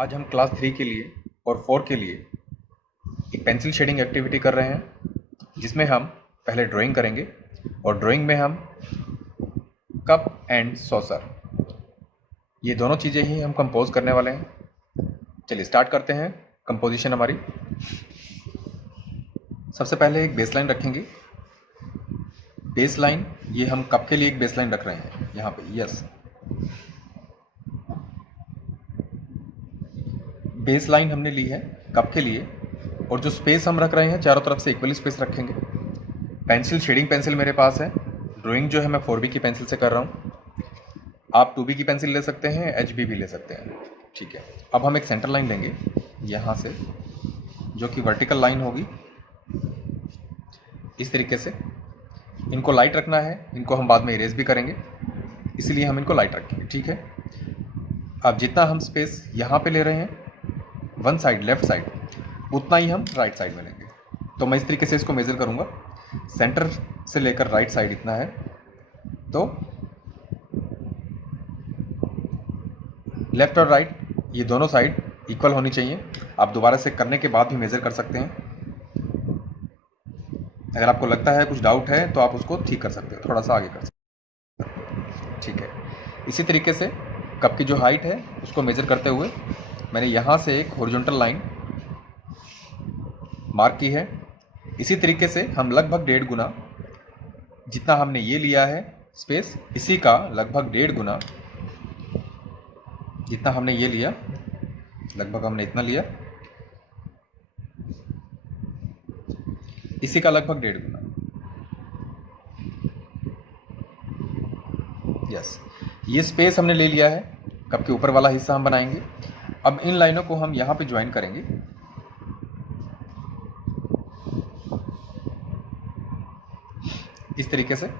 आज हम क्लास 3 के लिए और 4 के लिए एक पेंसिल शेडिंग एक्टिविटी कर रहे हैं, जिसमें हम पहले ड्राइंग करेंगे और ड्राइंग में हम कप एंड सॉसर ये दोनों चीज़ें ही हम कंपोज करने वाले हैं। चलिए स्टार्ट करते हैं कंपोजिशन हमारी। सबसे पहले एक बेसलाइन रखेंगे। बेसलाइन ये हम कप के लिए एक बेसलाइन रख रहे हैं यहाँ पे। यस, बेस लाइन हमने ली है कप के लिए, और जो स्पेस हम रख रहे हैं चारों तरफ से इक्वली स्पेस रखेंगे। पेंसिल शेडिंग पेंसिल मेरे पास है। ड्राइंग जो है मैं 4B की पेंसिल से कर रहा हूँ। आप 2B की पेंसिल ले सकते हैं, HB भी ले सकते हैं। ठीक है, अब हम एक सेंटर लाइन लेंगे यहाँ से, जो कि वर्टिकल लाइन होगी इस तरीके से। इनको लाइट रखना है, इनको हम बाद में इरेज भी करेंगे, इसलिए हम इनको लाइट रखेंगे। ठीक है, अब जितना हम स्पेस यहाँ पे ले रहे हैं वन साइड लेफ्ट साइड, उतना ही हम राइट साइड में लेंगे। तो मैं इस तरीके से इसको मेज़र करूँगा। सेंटर से लेकर राइट साइड इतना है, तो लेफ़्ट और राइट ये दोनों साइड इक्वल होनी चाहिए। आप दोबारा से करने के बाद भी मेज़र कर सकते हैं। अगर आपको लगता है कुछ डाउट है तो आप उसको ठीक कर सकते हो, थोड़ा सा आगे कर सकते हैं। ठीक है, इसी तरीके से कप की जो हाइट है उसको मेज़र करते हुए मैंने यहाँ से एक हॉरिजॉन्टल लाइन मार्क की है। इसी तरीके से हम लगभग 1.5 गुना जितना हमने ये लिया है स्पेस, इसी का लगभग 1.5 गुना जितना हमने ये लिया, लगभग हमने इतना लिया, इसी का लगभग 1.5 गुना। यस, ये स्पेस हमने ले लिया है। कप के ऊपर वाला हिस्सा हम बनाएंगे। अब इन लाइनों को हम यहाँ पे ज्वाइन करेंगे। इस तरीके से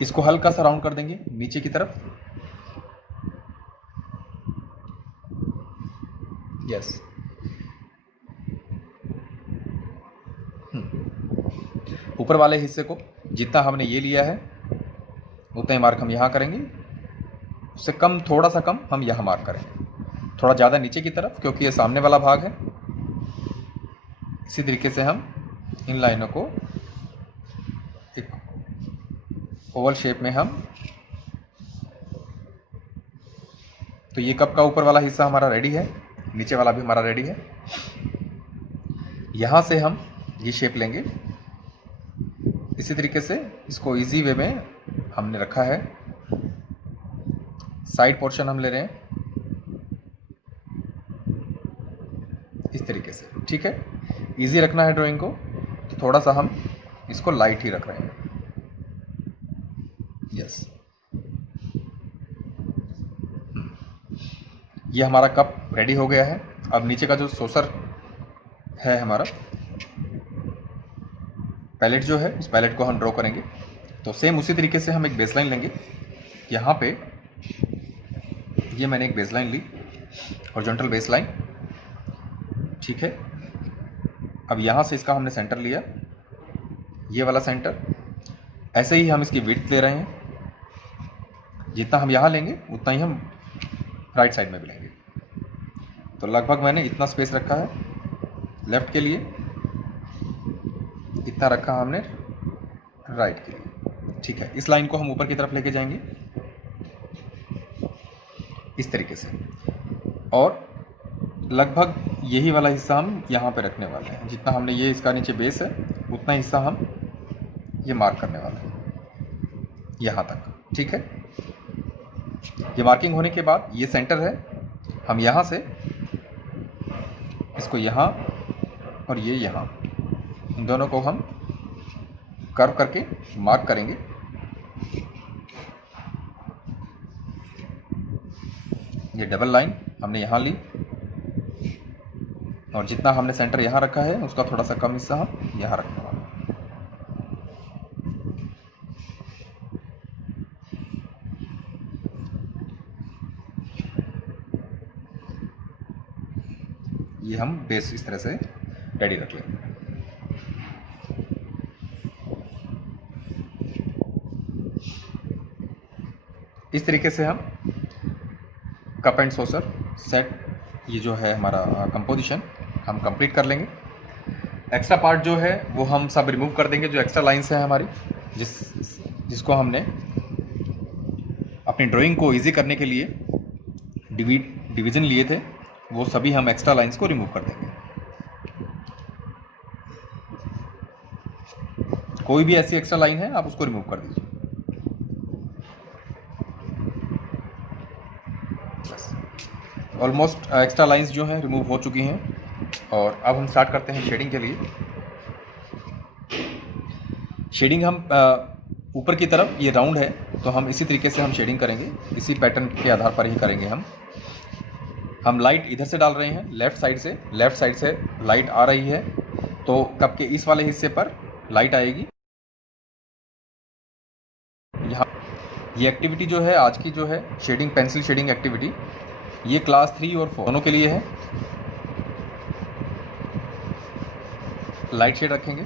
इसको हल्का सा राउंड कर देंगे नीचे की तरफ। यस, ऊपर वाले हिस्से को जितना हमने ये लिया है उतना ही मार्क हम यहाँ करेंगे, उससे कम, थोड़ा सा कम हम यहाँ मार्क करेंगे, थोड़ा ज़्यादा नीचे की तरफ क्योंकि ये सामने वाला भाग है। इसी तरीके से हम इन लाइनों को एक ओवल शेप में हम, तो ये कप का ऊपर वाला हिस्सा हमारा रेडी है, नीचे वाला भी हमारा रेडी है। यहाँ से हम ये शेप लेंगे। इसी तरीके से इसको इजी वे में हमने रखा है। साइड पोर्शन हम ले रहे हैं इस तरीके से। ठीक है, इजी रखना है ड्राइंग को, तो थोड़ा सा हम इसको लाइट ही रख रहे हैं। यस, ये हमारा कप रेडी हो गया है। अब नीचे का जो सोसर है हमारा पैलेट जो है, उस पैलेट को हम ड्रॉ करेंगे। तो सेम उसी तरीके से हम एक बेसलाइन लेंगे। यहाँ पे ये मैंने एक बेसलाइन ली, हॉरिजॉन्टल बेसलाइन। ठीक है, अब यहाँ से इसका हमने सेंटर लिया, ये वाला सेंटर। ऐसे ही हम इसकी विड्थ ले रहे हैं। जितना हम यहाँ लेंगे उतना ही हम राइट साइड में भी लेंगे। तो लगभग मैंने इतना स्पेस रखा है लेफ़्ट के लिए, इतना रखा हमने राइट के लिए। ठीक है, इस लाइन को हम ऊपर की तरफ लेके जाएंगे इस तरीके से, और लगभग यही वाला हिस्सा हम यहाँ पे रखने वाले हैं। जितना हमने ये इसका नीचे बेस है उतना हिस्सा हम ये मार्क करने वाले हैं यहाँ तक। ठीक है, ये मार्किंग होने के बाद ये सेंटर है, हम यहाँ से इसको यहाँ और ये यहाँ, इन दोनों को हम कर्व करके मार्क करेंगे। ये डबल लाइन हमने यहाँ ली, और जितना हमने सेंटर यहाँ रखा है उसका थोड़ा सा कम हिस्सा हम यहाँ रखने वाले हैं। ये हम बेस इस तरह से रेडी रख लेंगे। इस तरीके से हम कप एंड सॉसर सेट, ये जो है हमारा कंपोजिशन हम कंप्लीट कर लेंगे। एक्स्ट्रा पार्ट जो है वो हम सब रिमूव कर देंगे, जो एक्स्ट्रा लाइंस है हमारी, जिसको हमने अपनी ड्राइंग को इजी करने के लिए डिवीज़न लिए थे, वो सभी हम एक्स्ट्रा लाइंस को रिमूव कर देंगे। कोई भी ऐसी एक्स्ट्रा लाइन है आप उसको रिमूव कर दीजिए। ऑलमोस्ट एक्स्ट्रा लाइंस जो हैं रिमूव हो चुकी हैं, और अब हम स्टार्ट करते हैं शेडिंग के लिए। शेडिंग हम ऊपर की तरफ, ये राउंड है तो हम इसी तरीके से हम शेडिंग करेंगे, इसी पैटर्न के आधार पर ही करेंगे। हम लाइट इधर से डाल रहे हैं, लेफ़्ट साइड से लाइट आ रही है, तो कप के इस वाले हिस्से पर लाइट आएगी। यहाँ ये एक्टिविटी जो है आज की जो है शेडिंग, पेंसिल शेडिंग एक्टिविटी, ये क्लास 3 और 4 दोनों के लिए है। लाइट शेड रखेंगे,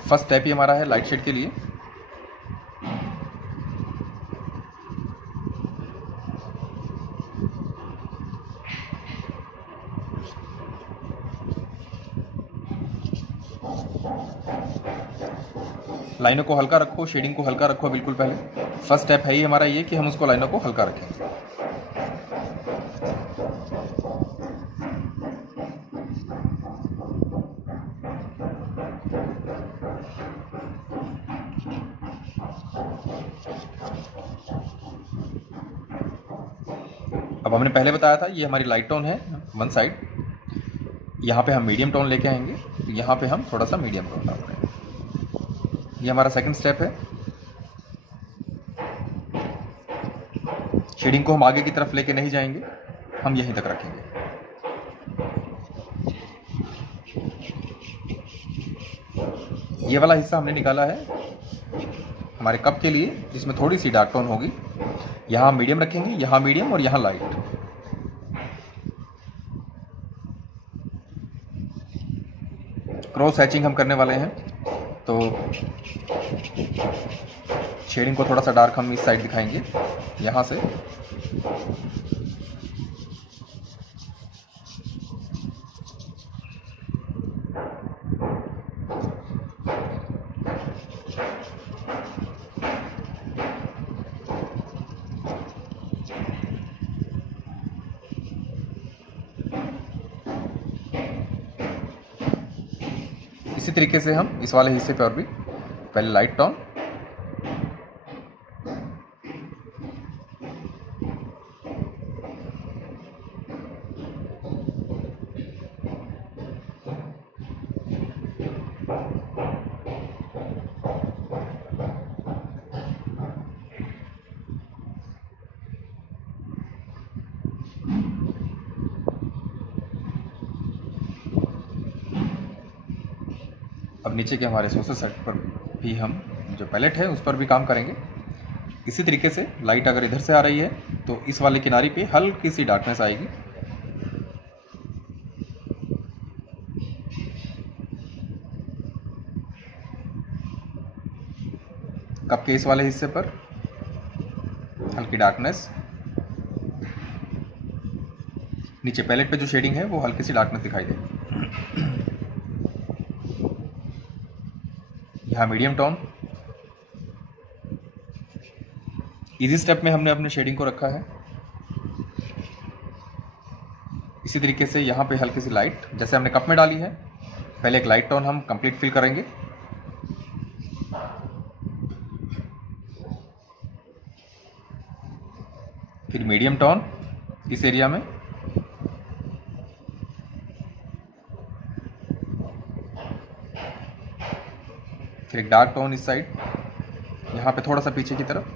फर्स्ट स्टेप ही हमारा है लाइट शेड के लिए। लाइनों को हल्का रखो, शेडिंग को हल्का रखो बिल्कुल पहले। फर्स्ट स्टेप है ही हमारा ये कि हम उसको लाइनों को हल्का रखेंगे। अब हमने पहले बताया था ये हमारी लाइट टोन है वन साइड, यहाँ पे हम मीडियम टोन लेके आएंगे, तो यहाँ पे हम थोड़ा सा मीडियम टोन डाल रहे हैं। ये हमारा सेकंड स्टेप है। शेडिंग को हम आगे की तरफ लेके नहीं जाएंगे, हम यहीं तक रखेंगे। ये वाला हिस्सा हमने निकाला है हमारे कप के लिए, जिसमें थोड़ी सी डार्क टोन होगी। यहाँ मीडियम रखेंगे, यहाँ मीडियम और यहाँ लाइट। क्रॉस हैचिंग हम करने वाले हैं, तो शेडिंग को थोड़ा सा डार्क हम इस साइड दिखाएंगे यहाँ से। इसी तरीके से हम इस वाले हिस्से पर भी पहले लाइट टोन, अब नीचे के हमारे सोर्सेस सेट पर भी हम जो पैलेट है उस पर भी काम करेंगे। इसी तरीके से लाइट अगर इधर से आ रही है तो इस वाले किनारे पे हल्की सी डार्कनेस आएगी। कप के इस वाले हिस्से पर हल्की डार्कनेस, नीचे पैलेट पे जो शेडिंग है वो हल्की सी डार्कनेस दिखाई देगी। यहाँ मीडियम टोन, इजी स्टेप में हमने अपने शेडिंग को रखा है। इसी तरीके से यहाँ पे हल्की सी लाइट जैसे हमने कप में डाली है, पहले एक लाइट टोन हम कंप्लीट फिल करेंगे। फिर मीडियम टोन इस एरिया में, फिर एक डार्क टोन इस साइड, यहाँ पे थोड़ा सा पीछे की तरफ,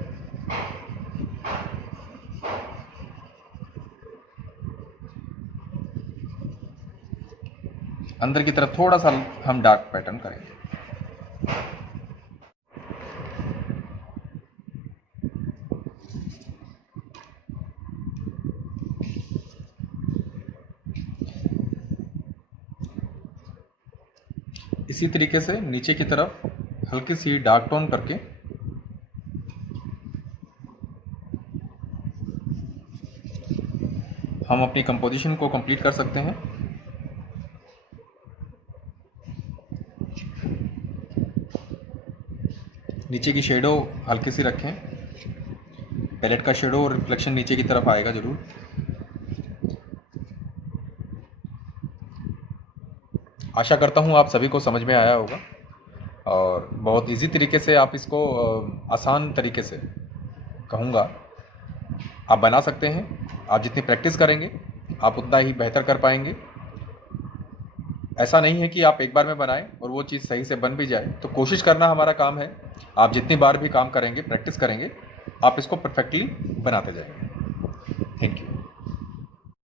अंदर की तरफ थोड़ा सा हम डार्क पैटर्न करेंगे। इसी तरीके से नीचे की तरफ हल्की सी डार्क टोन करके हम अपनी कंपोजिशन को कंप्लीट कर सकते हैं। नीचे की शेडो हल्की सी रखें, पैलेट का शेडो और रिफ्लेक्शन नीचे की तरफ आएगा ज़रूर। आशा करता हूँ आप सभी को समझ में आया होगा और बहुत इजी तरीके से आप इसको आसान तरीके से कहूँगा आप बना सकते हैं। आप जितनी प्रैक्टिस करेंगे आप उतना ही बेहतर कर पाएंगे। ऐसा नहीं है कि आप एक बार में बनाएं और वो चीज़ सही से बन भी जाए, तो कोशिश करना हमारा काम है। आप जितनी बार भी काम करेंगे, प्रैक्टिस करेंगे, आप इसको परफेक्टली बनाते जाएंगे। Thank you.